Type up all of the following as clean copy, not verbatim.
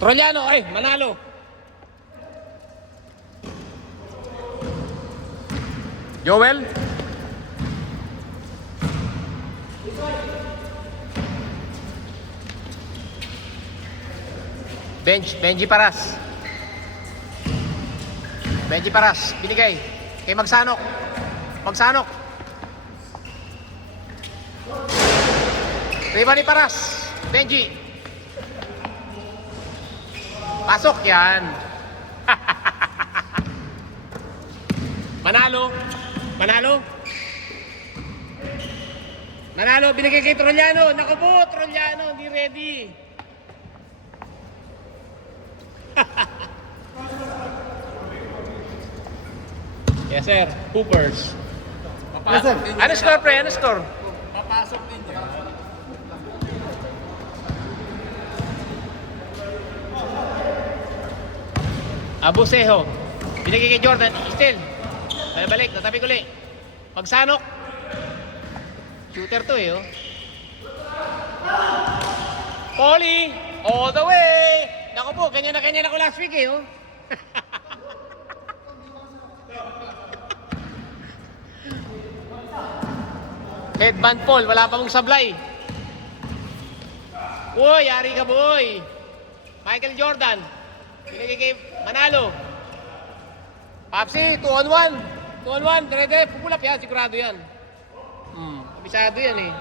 Trollano, ay, manalo. Joel. Benji Paras. Benji Paras, binigay. Kay Magsanok. Magsanok. Riba ni Paras. Benji. Pasok yan. Manalo. Manalo. Manalo, binigay kay Trollano. Naku po, Trollano, hindi ready. Yes, sir. Hoopers. Yes, sir. Ano score, pre? Ano score? Papasok din dyan. Abuseho. Binigay kay Jordan. Still. Balik. Natabi ko ulit. Pagsanok. Shooter to eh, oh. Polly. All the way. Naku po, ganyan ako last week eh, oh. Headband Paul, wala pa mong sablay. Uy, yari ka boy. Michael Jordan. Binigay kay Manalo. Papsi, 2-on-1. 2-on-1, dire-dire, pupulap yan, sigurado yan. Kabisado yan eh.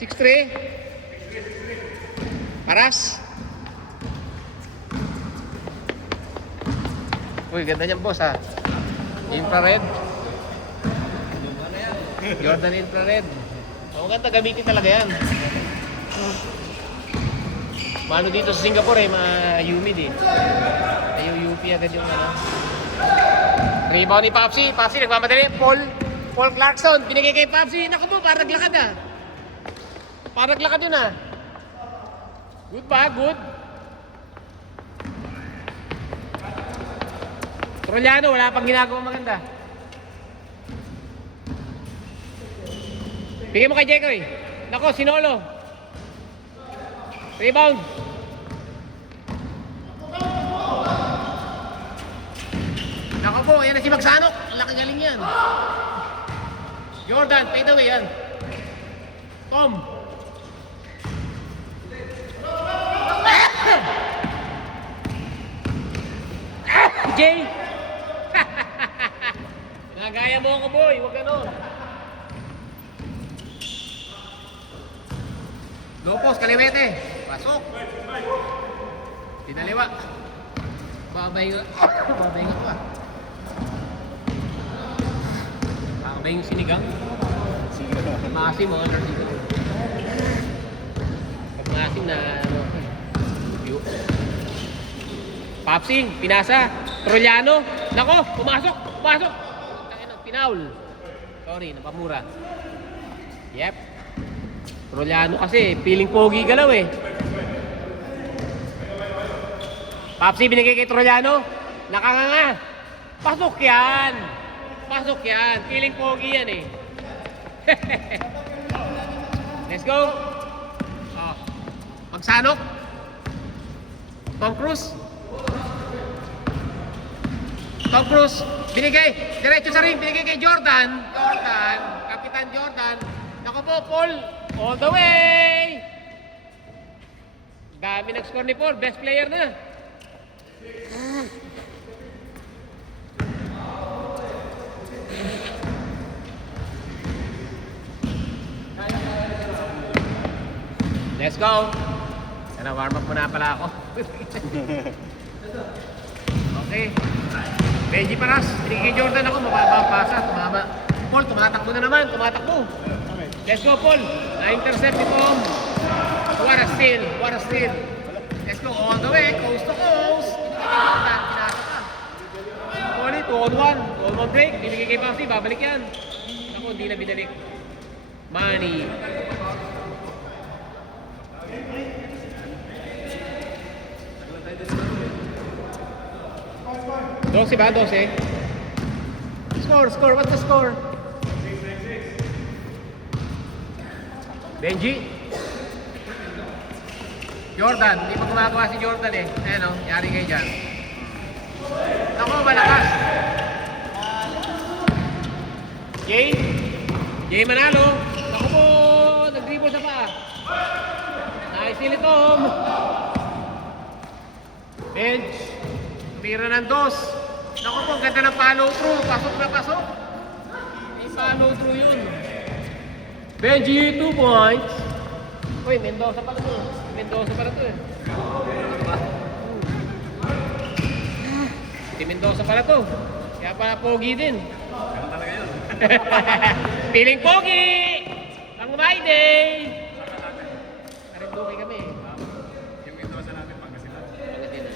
6-3. Paras. Uy, ganda niyan boss ha. Infrared. Jordan Infrared. Ang ganda, gamitin talaga yan. Malo dito sa Singapore eh, ma-humid eh. Ay, UP agad yung ano. Rebound ni Papsi. Papsi nagmamadali. Paul Clarkson. Binigay kay Papsi. Naku po, parang naglakad ah. Parang naglakad yun ah. Good ba? Good. Trollano, wala pang ginagawa maganda. Bigay mo kay Jekoy. Nako, Sinolo. Rebound. Nako po, yan na si Magsanok. Laki galing yan. Jordan, fade away yan. Tom. Jay. Nagaya mo ako boy, huwag ganon. Low post, kaliwete. Pasok. Dinaliwa. Babay nga to ah. Babay yung sinigang. Masim mo, under dito. Pag masim na ano. Papsing, pinasa. Trollano. Nako, pumasok. Pinaul. Sorry, napamura. Yep. Trollano kasi, feeling pogi galaw eh. Papsi, binigay kay Trollano. Nakanganga. Pasok yan. Feeling pogi yan eh. Let's go. Oh. Magsanok. Tom Cruise. Binigay. Diretso sa ring. Binigay kay Jordan. Kapitan Jordan. Naku po, Paul. All the way. Dami nag-score ni Paul. Best player na. Let's go. Warm up muna pala ako. Okay. Benji Paras. Binigay kay Jordan ako. Mababa ang pasa. Tumaba. Paul, tumatakbo na naman. Let's go, Paul. Na-intercept ni Tom. What a steal. Let's go all the way. Coast to coast. Pinasa ka. Paul, 2-on-1. 2-on-1 break. Binigay kay Papsi. Babalik yan. Ako, hindi na binalik. Money. Dosi ba? 12? Score. What's the score? Benji. Jordan, hindi pa gumagawa si Jordan eh. Ayan o, yari kayo dyan. Naku, malakas. Jay Manalo. Naku po, nag-dribble sa paa. Nice nili Tom. Bench. Tira ng dos. Naku po, ganda ng follow through. Pasok na pasok. May follow through yun. Benji, 2 points. Uy, Mendoza pala to. Mendoza pala to eh. Si Mendoza pala to. Kaya pala pogi din. Ganun talaga yun. Feeling pogi! Pang my day! Karinduki kami eh. Yung Mendoza natin Pangasinan. Pagkatinan.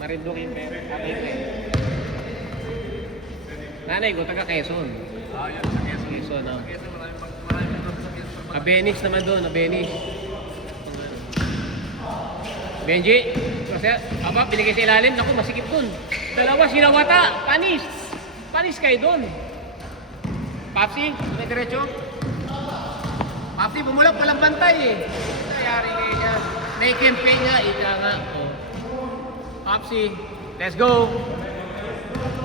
Marinduki yung pera. Kapit eh. Nanay ko, taga Quezon. Yan, sa Quezon. Quezon, no? Sa Quezon, maraming Mendoza sa Quezon. Abenis naman doon, Abenis. Benji, kasi aba, binigay sa ilalim, naku, masikip doon. Dalawa, sinawata, panis. Panis kayo doon. Papsi, may diretso. Papsi, bumulak, walang bantay eh. Nangyari kayo yan. May campaign nga, ika nga. Oh. Papsi, let's go.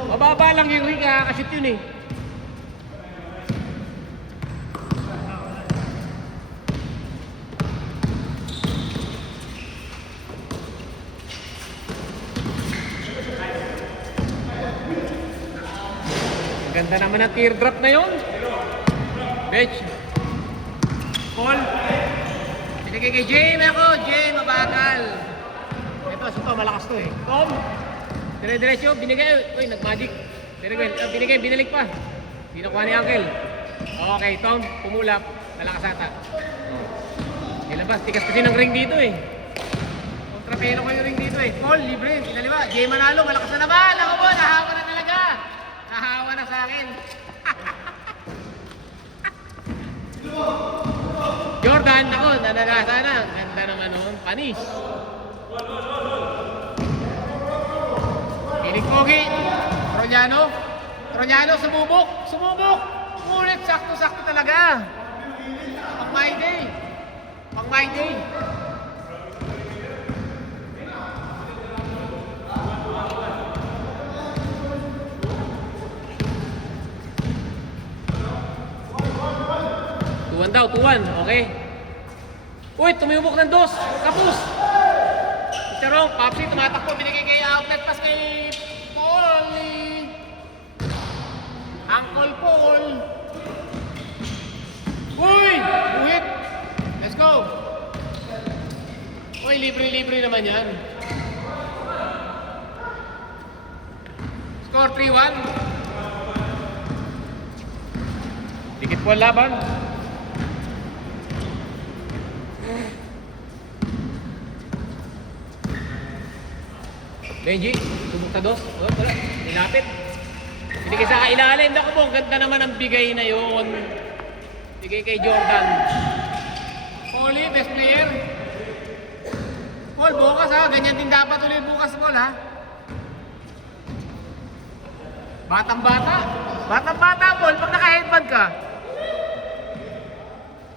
Mababa lang yung wika, kashoot yun eh. Ganda naman ang teardrop na yun. Bitch. Paul. Binigay kay Jay ako. Jay, mabagal. Ito, malakas to eh. Tom. Dire-diretso, binigay. Uy, nag-magic. Binigay, binalik pa. Hindi nakuha ni Uncle. Okay, Tom, pumulap. Malakas ata. Nilabas, tikas kasi ng ring dito eh. Kontrapero ko yung ring dito eh. Paul, libre, pinaliwa. Jay Manalo, malakas na naman. Ako po, nahawa na talaga. Nahawa na sa akin. Jordan, ako, nanagasa na. Ganda ng ano, panis. Piling pogi. Trojano, sumubok. Ulit, sakto-sakto talaga. Pang my day. Tuwan daw, okay. Uy, tumibok ng dos. Kapus. Mr. Rong, Papsi, tumatakbo. Binigay kay outlet pass kay Paul. Uncle Paul. Uy, buhit. Let's go. Uy, libre naman yan. Score 3-1. Dikit po ang laban. Benji, subok sa dos. Oh, wala. Nilapit. Binigay sa ilalim. Naku po, ganda naman ang bigay na yun. Bigay kay Jordan. Paulie, best player. Paul, bukas ha. Ganyan din dapat ulit bukas, Paul ha. Batang-bata. Batang-bata, Paul. Pag naka-headband ka.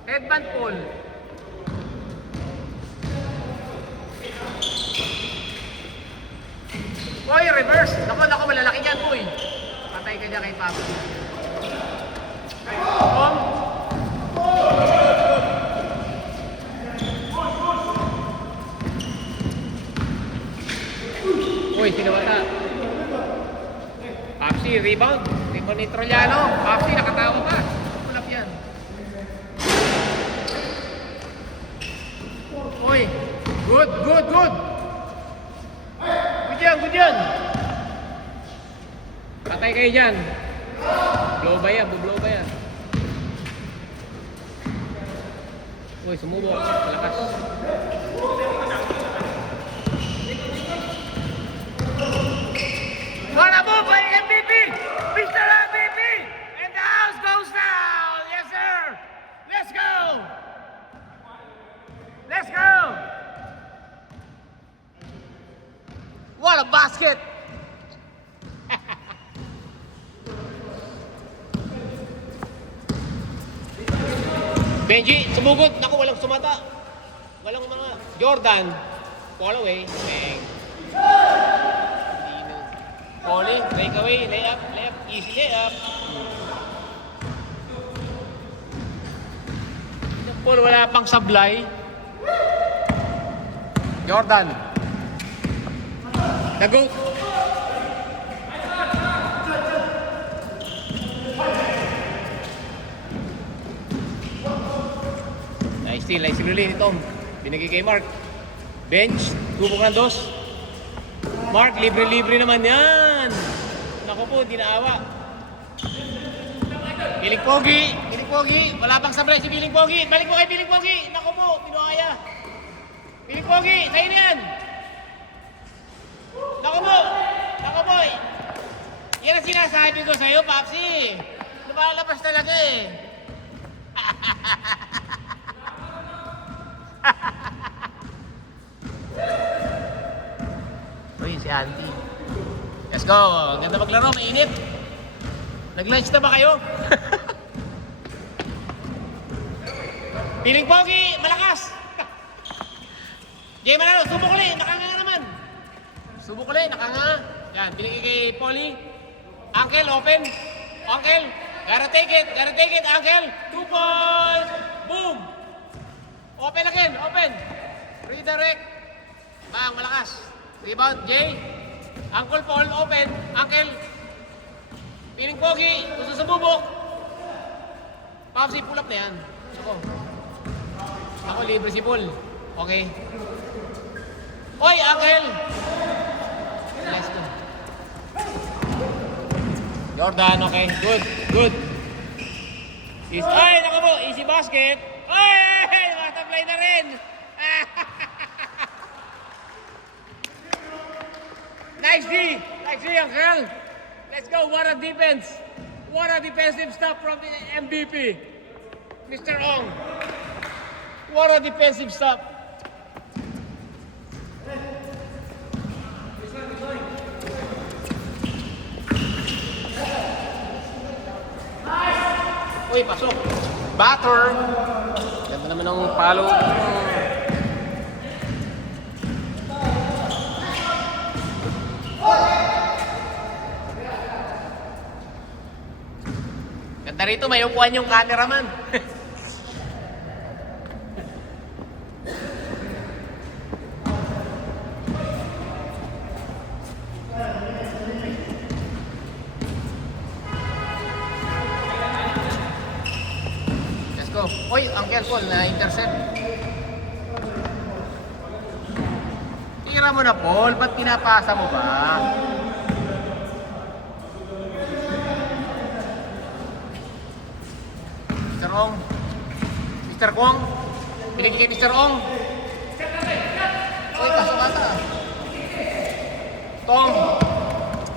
Headband, Paul. Boy, reverse. Naku, malalaki dyan, boy. Patay ka dyan kay Papa. Tom. Uy, sinawata. Papsi, rebound. Rebound ni Trojano. Papsi, nakatawa pa. Pulap yan. Uy, good. Good yan. Patay kayo dyan. Blow ba yan? Uy, sumubo. Malakas. Wanna move by MVP! Mr. MVP! And the house goes down! Yes, sir! Let's go! What a basket! Benji, sumugod. Naku, walang sumata. Walang mga Jordan. Fall away. Bang. Falling. Breakaway. Layup. Left. Easy layup. Paul, wala pang sablay. Jordan. The GOAT. Nice steal ulit ni Tom. Binigay kay Mark. Bench, tubok ng dos. Mark, libre-libre naman yan. Naku po, di naawa. Piling Pogi. Wala pang sablay si Piling Pogi. Balik mo kay Piling Pogi. Naku po, pinuhaya. Piling Pogi, sa'yo na yan. Naku po. Yan ang sinasabi ko sa'yo, Papsi. Lumalabas talaga eh. Uy, si Auntie. Let's go. Ganda maglaro, mainit. Nag-lunch na ba kayo? Piling Pogi, malakas. Jay Manalo, subok ulit. Nakanga naman. Subok ulit, nakanga. Yan, binigay kay Polly. Uncle, open. Uncle, gotta take it, Uncle. 2 points. Boom. Open again, open. Redirect. Bang, malakas. Rebound, Jay. Uncle Paul, open. Uncle. Piling Pogi, gusto sumubok. Papsi, pull up na yan. Ako libre si Paul. Okay. Oy, Uncle. Let's go. Jordan, okay. Good. Ay, naku po. Easy basket. Ay, mataplay na rin. Nice D, Uncle. Let's go. What a defense. What a defensive stop from the MVP. Mr. Ong. What a defensive stop. Uy, pasok. Batter. Ganda naman ng palo. Ganda rito, may upuan yung cameraman. Oy, Uncle Paul, na-intercept. Tira mo na, Paul. Ba't pinapasa mo ba? Mr. Ong. Mr. Kwong. Binigay kay Mr. Ong. Oy, pasok ata. Tom.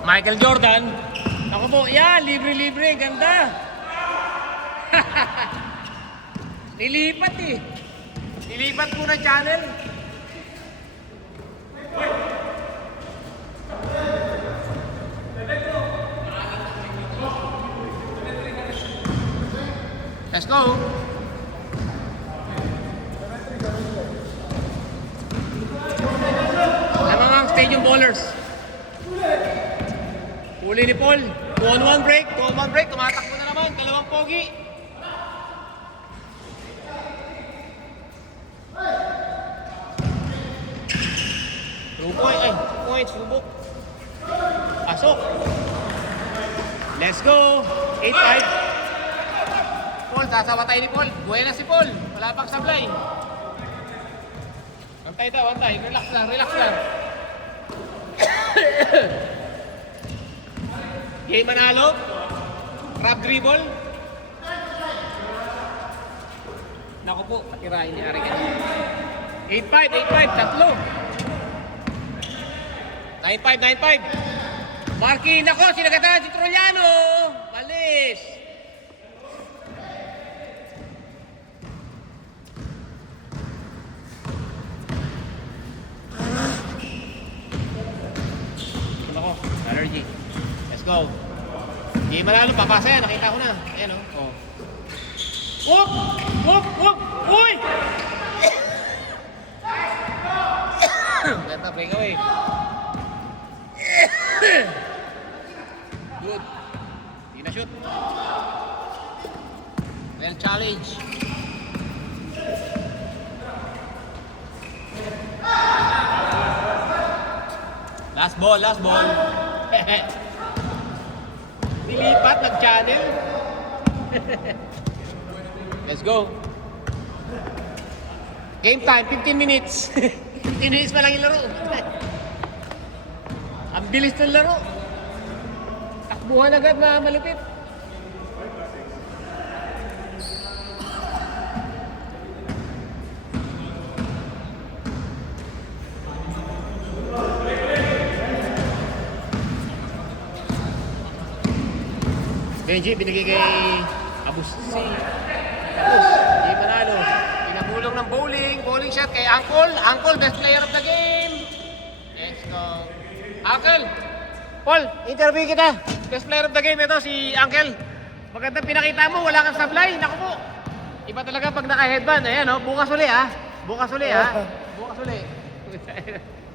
Michael Jordan. Ako po, yan. Libre-libre. Ganda. Nilipat eh. Nilipat ko na channel. Let's go. Mga stadium bowlers. Huli ni Paul. 2-on-1 break. Tumatakbo na naman. Dalawang pogi. Subok. Pasok. Let's go. 8-5. Paul, sasawa tayo ni Paul. Buhay na si Paul. Wala pang sablay. Antay. Relax lang. Game Manalo. Crab dribble. Naku po, patirahin ni Arigan. 8-5. Tatlo. 9-5. Marky, nako, sinagatan si Trollano. Malis. Nako, allergy. Let's go. Hindi malalo, papasa yan. Nakita ko na. Ayan o. Oh. Whoop! Uy! breakaway. Good. Hindi na shoot. Well challenge. Last ball, last ball. Nilipat, nag-channel. Let's go. Game time, 15 minutes. 15 minutes pa lang yung laro. Ang bilis ng laro. Takbuhan agad na malupit. Benji, binigay kay Abus. Abus, hindi manalo. Pinabulong ng bowling shot kay Uncle. Uncle, best player of the game. Let's go. Uncle, Paul, interview kita. Best player of the game ito, si Uncle. Magandang pinakita mo, wala kang sablay. Naku po. Iba talaga pag naka-headband. Ayan, oh. Bukas uli, ha. Bukas uli, ha. Bukas uli.